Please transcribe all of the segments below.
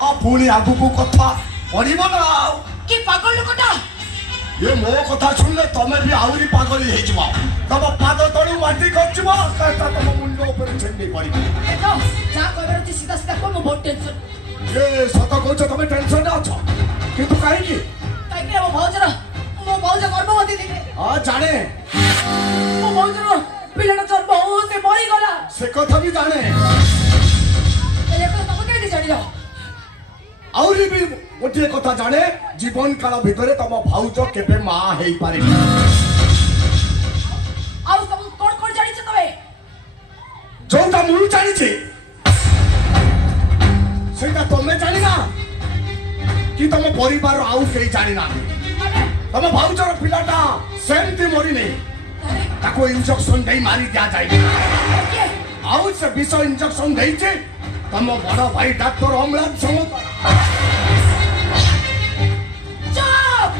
पुणी आगु को कथा पड़िबो ना कि पागल लोकटा ये मो कथा सुनले तमे भी आउरी पागल हे जिवो तब पाद तळु माटी खचिबो काटा तम मुंड ऊपर छेंडी पड़ी देखो जा कहबे तू सीधा सीधा को मो बहुत टेंशन ये सत कहछ तमे टेंशन रे अछ किंतु काहे की मो भौज गर्भवती दिले आ जाने मो भौजर पिलाटा जन्म हो से मरी गला से कथा भी जाने देखो तम के जानिलो आउरी भी गोटे कथा जाने जीवन काल भितरे तम भाउज केबे मा हेई पारे आउ सब कोन जानि छ तबे जोटा मु जानि छी सेटा तमे जानि ना कि तम परिवार आउ केई जानि ना तम भाउजर पिलाटा सेमती मरी नहीं ताको इंजेक्शन दे मारी दिया जाए आउ से विष इंजेक्शन दे छे तम बड़ भाई डॉक्टर अमलान संग चुप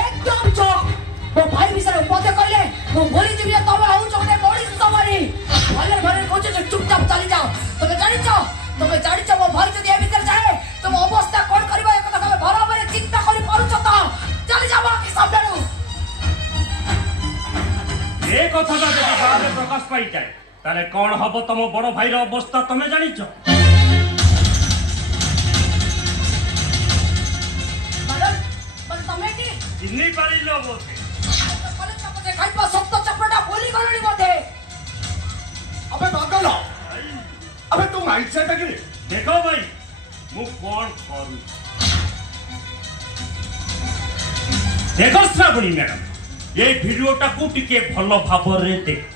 एकदम चुप वो भाई विषय पते कहले वो बोली दिबी तबे आउ चोटे बड़ी सुतमारी भले भले कोचे चुपचाप चली जाओ तमे जानि छ वो भाई जदी ए भीतर जाए तो अवस्था कोन करबा एक कथा बराबर चिंता करी पारुछ त चली जाबा कि सामने ए कथाटा जदि बाहर प्रकाश पाई जाए ताले कौन हबो तम बड़ भाई रो अवस्था तमे जानि छ पर तमे की चिन्नी पारिलो बोते कले चपटे खाइबा सप्त चपटा बोली गलणी मते अबे पागल अबे तू माइंडसेट है देखो भाई मु कौन करू देखो श्रावणी मैडम ये वीडियोटा को टिके भलो भाबरे देख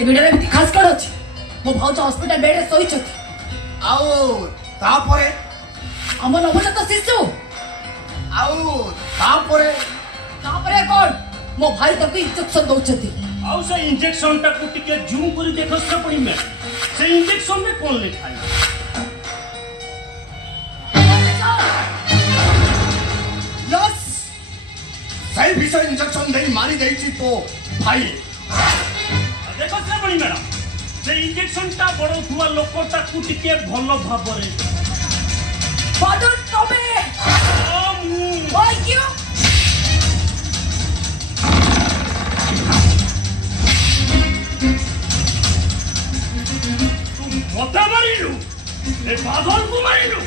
ए वीडियो रे खास कर अछि मो भाउज हॉस्पिटल बेड रे सोई छथि आउ तापरे हमर नवजात शिशु आउ तापरे कोन मो भाई तक इंजेक्शन दउ छथि आउ से इंजेक्शन टा को टिके जूम करी देखो श्रावणी मैडम से इंजेक्शन में कौन लिखा है यस सही विषय इंजेक्शन दे मारी गई थी तो भाई देखो श्रावणी मैडम से इंजेक्शन टा बड़ हुआ लोकटा को टिके भलो भाबरे बादल तमे ओय क्यों मते मारिलु ए बादल को मारिलु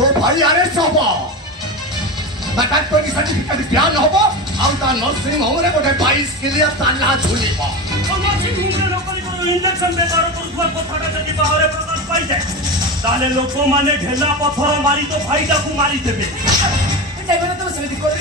तो भाई अरेस्ट हबो डाक्टर सर्टिफिकेट ज्ञान हबो आउ ता नर्सिंग होम रे गोटे 22 क्लियर ताला झुलिबो नर्सिंग होम रे नौकरी करू इंजेक्शन बेकार करूवा कथाटा जदि बाहर प्रकाश पाई जाए ताले लोक माने ढेला पत्थर मारी तो भाईटा को मारी देबे जाइबे तो सेति कर